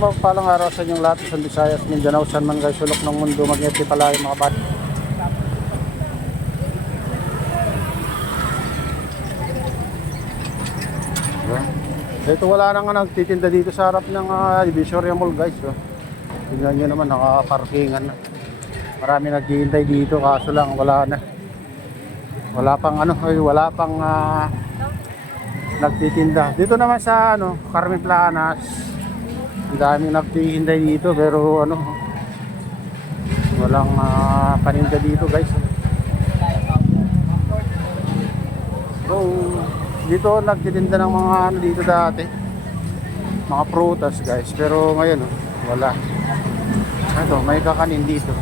Isang mapagpalang araw sa inyong lahat, Luzon, Visayas, Mindanao, saan man kayo sulok ng mundo, mag-ingat pala yung mga bata. Ito wala nang nagtitinda dito sa harap ng Divisoria Mall, guys. Tingnan nyo naman, nakaparkingan na. Marami naghihintay dito, kaso lang wala na. Wala pang nagtitinda. Dito naman sa Carmen Planas, ang daming naghihintay dito, pero walang paninda dito, guys. So, dito nagtitinda ng mga dito dati, mga prutas, guys, pero ngayon wala. Ito, may kakanin dito.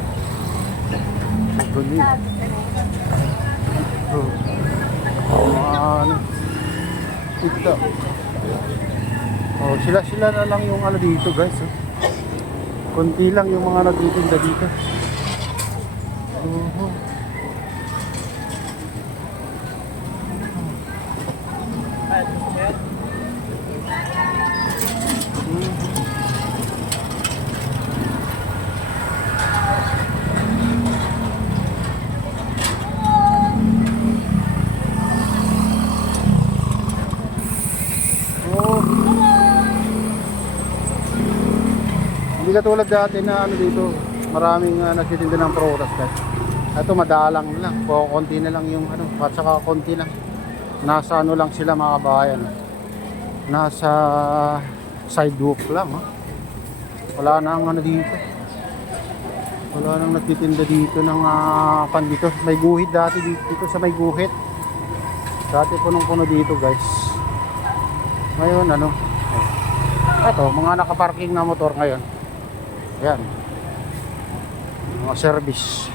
Ito. Sila na lang yung dito, guys. Kunti lang yung mga nagtitinda dito. Hindi katulad dati na dito, maraming nagtitinda ng prutas, guys. Ito madalang lang, konti na lang yung at saka konti lang. Nasa lang sila, mga kabayan. Nasa sidewalk lang, Wala nang dito. Wala nang nagtitinda dito ng pan dito. May guhit dati dito sa may guhit. Dati punong-puno dito, guys. Ngayon ito, mga nakaparking na motor ngayon. Yan, mga service.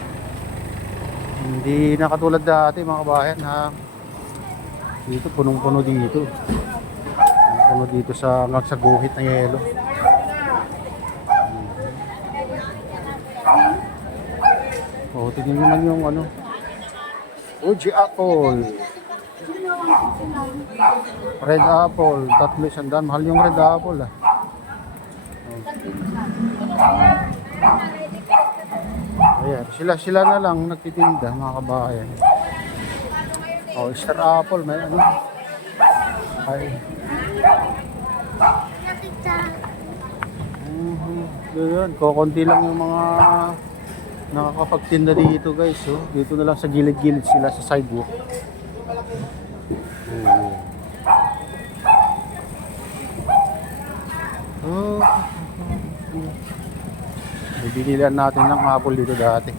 Hindi na katulad dati, mga kabayan, dito punong-puno dito. Punong-puno dito sa guhit na yelo. Tingnan naman yung Uji apple, red apple, 300. Mahal yung red apple, Ayan, sila na lang nagtitinda, mga kabayan. Star apple, may ay. Yun, kukunti lang yung mga nakakapagtinda dito, guys. Dito na lang sa gilid-gilid sila sa sidewalk. Bililan natin ng apple dito dati.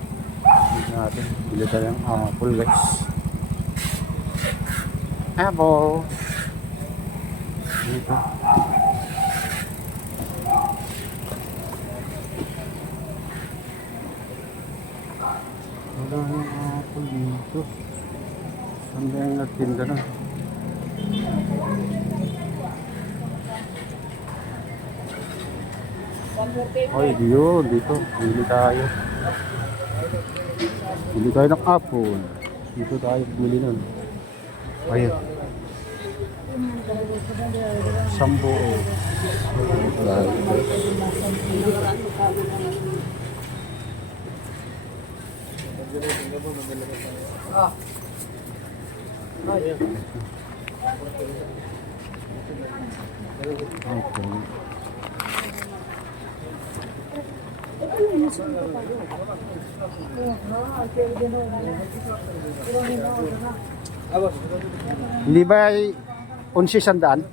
Bili tayo ng apple, guys. Apple. Dito. Wala yung apple dito. Saan ba yung nagtinda na? Ay, dito. Bili tayo. Bili tayo ng apple. Dito tayo bili nun. Ayun. Sambo. Okay. Hindi ba ay 1100?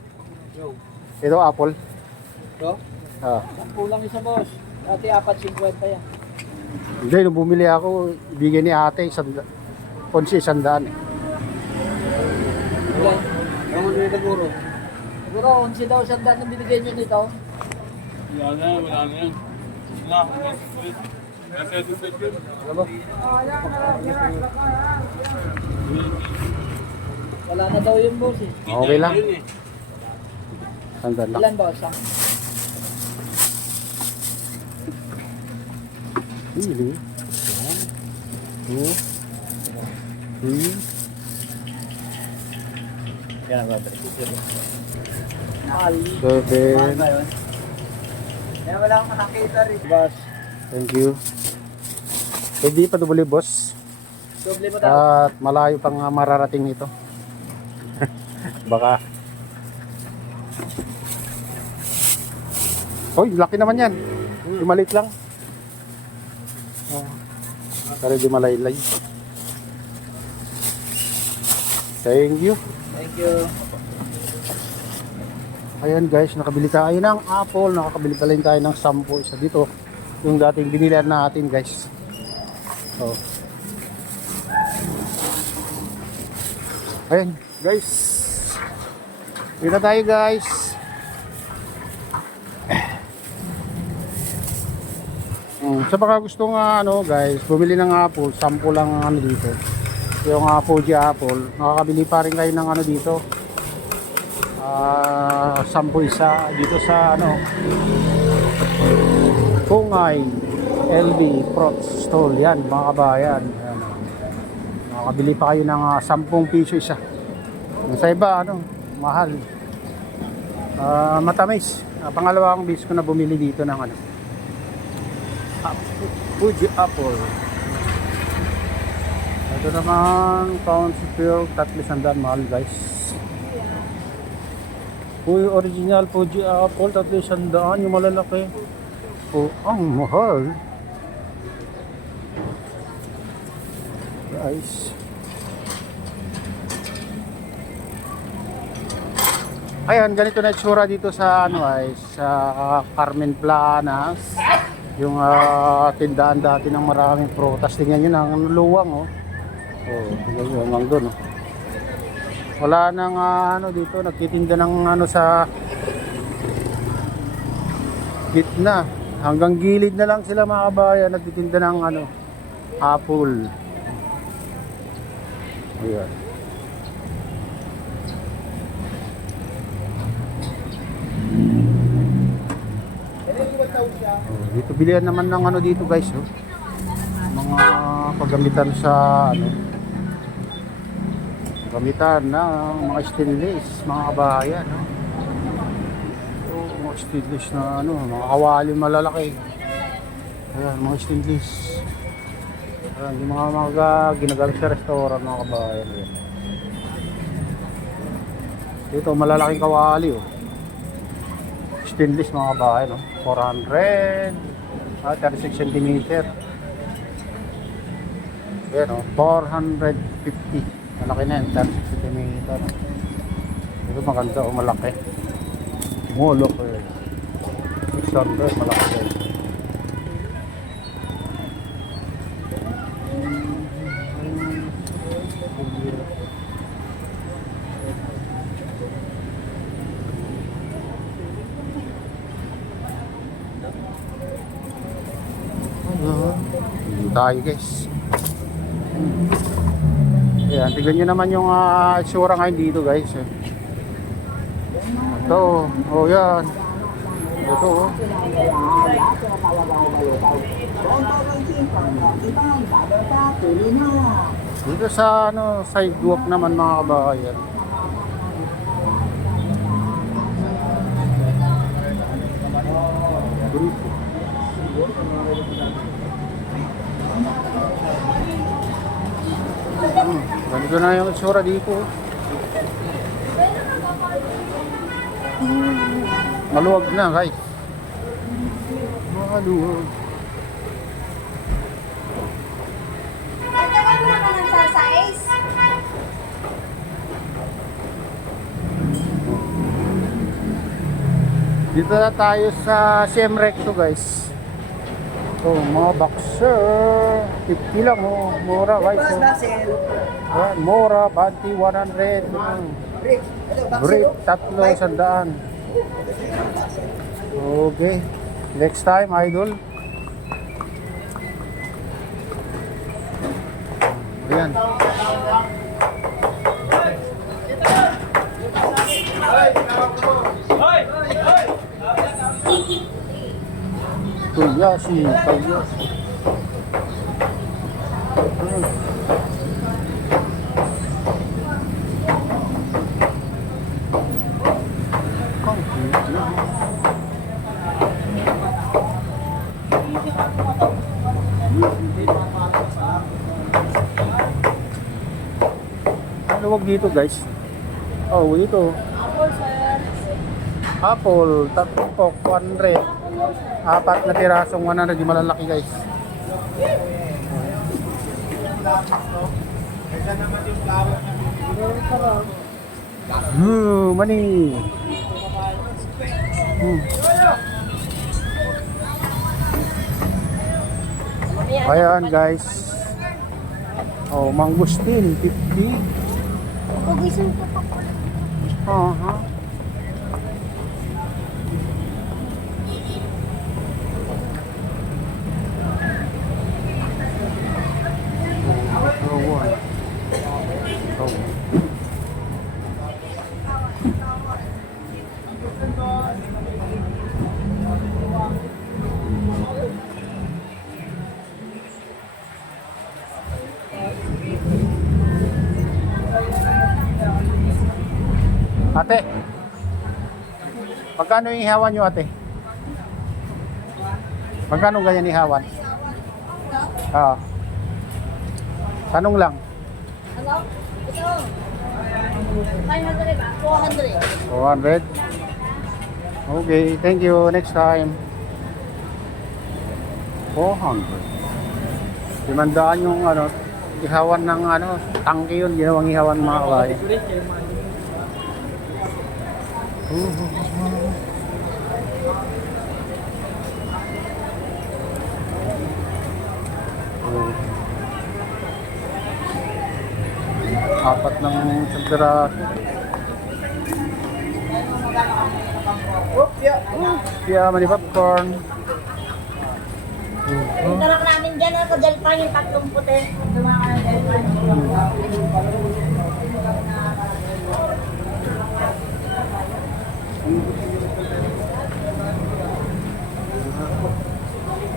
Ito apple? Ito? Kulang isa, boss. Dati 4.50 yan. Hindi, nung bumili ako, bigyan ni ate 1100. Ilan? Ang ano yung siguro? Siguro, 11 daw 100 na binigay nyo dito. Wala na yan. Wala na daw yung boss eh. Okay lang. Sandal lang. Ilan ba? Isang? Pili. 1, 2, 3. Yan, Robert. Mahal. 7. Kaya wala akong makakita rin. Boss. Thank you. Hindi pa dubuli, boss. Doble mo daw. At malayo pang mararating nito. Baka. Hoy, laki naman yan. Yung maliit lang. Oh. Pero di malaylay. Thank you. Thank you. Ayan guys, nakabili tayo ng apple. Nakakabili pa rin tayo ng 10 isa dito. Yung dating binilan natin guys. Oh. Ayan guys. Yun na tayo guys. Sa mga gustong ano guys, bumili ng apple, 10 lang ang ano dito. Yung Fuji apple, nakakabili pa rin kayo ng ano dito. 10 isa dito sa ano Pungay LB Fruit Stall yan mga kabayan. Ayan, nakakabili pa kayo ng 10 piso isa. Yung sa iba ano, mahal. Matamis. Pangalawang beses ko na bumili dito ng ano Fuji apple. Ito naman pound pearl, 300 mahal guys. Original Fuji apple, 300 yung malalaki. Oh, ang mahal. Guys. Ayan, ganito na itsura dito sa ano ay sa Carmen Planas. Yung tindahan dati ng maraming prutas. Tingnan nyo na, ang luwang oh. Oh, tingnan nyo, hanggang doon oh. Wala nang ano dito, nagtitinda ng ano sa gitna. Hanggang gilid na lang sila mga kabayan, nagtitinda ng ano, apple. Ayan. Oh, dito bilihan naman ng ano dito guys oh. Mga paggamitan sa ano, gamitan na mga stainless mga kabayan no? Oh, mga stainless na ano, mga kawali malalaki. Ayan, mga stainless. Ayan, yung mga ginagamit sa restaurant mga kabayan. Ayan. Dito malalaking kawali oh. Stainless mga kabayan no? 400 36 cm. Ayan oh, 450. Malaki na yan, 36 cm. Ito maganda o malaki. Mulok eh. 600, malaki eh. Ayan, tayo guys. Ayan, tignan nyo naman yung itsura ngayon dito guys eh. Ito, oh yan. Ito oh. Dito sa ano, sidewalk naman mga kabayan. Ganito na yung itsura dito. Maluwag na guys. Maluwag. Nagkaroon naman ng size. Dito na tayo sa CM Recto guys. So, mga boxer 50 lang oh. Mura guys oh. Ayan, mura, banti 100 brick, 300. Okay, next time idol. Ayan. Tuyasi, tuyasi. Maluwag dito guys. Oh, dito. Apple, tatlo po, 100. Apat na pirasong 100, di malalaki guys. Money. Ayan guys. Oh, mangustin, 50. Pagising ko pa po. Aha. Ate, magkano yung ihawan nyo ate? Magkano ganyan ihawan? Ah. Tanong lang. Ano? Ito. 500 ba? 400. 400. Okay, thank you. Next time. 400. Dimandaan yung ano, ihawan ng ano, tangke yun, ginawang ihawan mga kabayan. Apat ng piraso. Kaya mani popcorn. Yung tarak namin dyan, ako delpan yung tatlong puti. Tumakas ng delpan.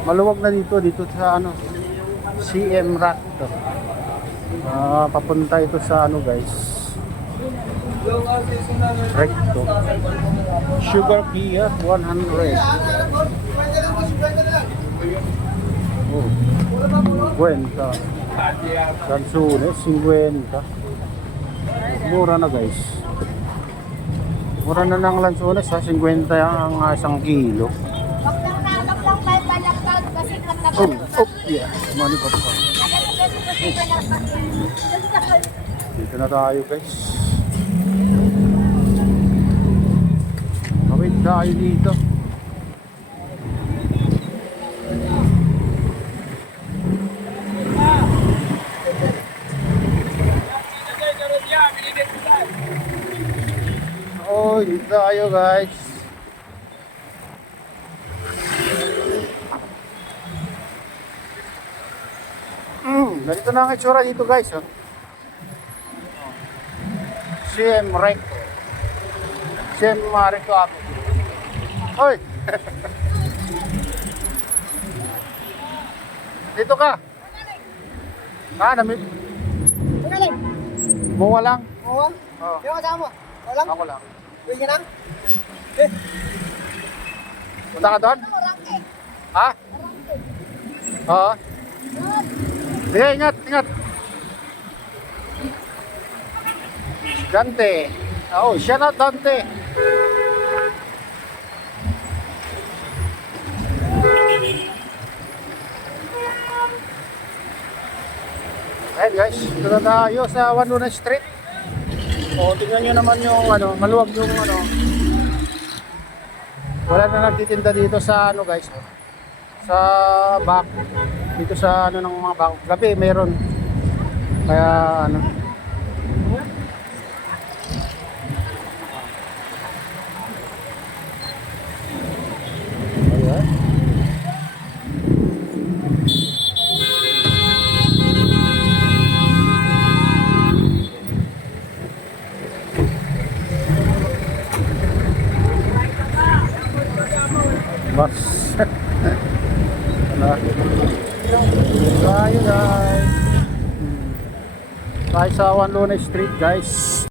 Maluwag na dito sa ano, CM Rack to. Papunta ito sa ano guys, recto. Sugar Kia 100. Oh, 50. Cansunes 50. Mura na guys. Mura na ng lansunes ha, 50 ang isang kilo. Wag lang may balakad kasi Oh, katagal. yeah. Money popcorn. Dito na tayo guys. Kawit tayo dito. Oh, dito tayo guys. Ganito na ang itsura dito guys. Oh. CM Recto. CM Recto ako. Hoy! Dito ka. Namit. Magaling. Bunga lang. Oo. Oh, Yung kasama mo. Walang. ako lang. Bigyan lang. Punta ka doon? Ha? Oo. Sige, ingat, ingat. Dante. Oh, shout out Dante. Ayan guys, dito na tayo sa Wanuna Street. O, tingnan nyo naman yung ano, maluwag yung ano. Wala na nagtitinda dito sa ano guys. Sa back. Dito sa ano ng mga back. Gabi meron. Kaya ano. Ayan. Bus. Ano? Tayo guys. Tayo sa Wanuna Street guys.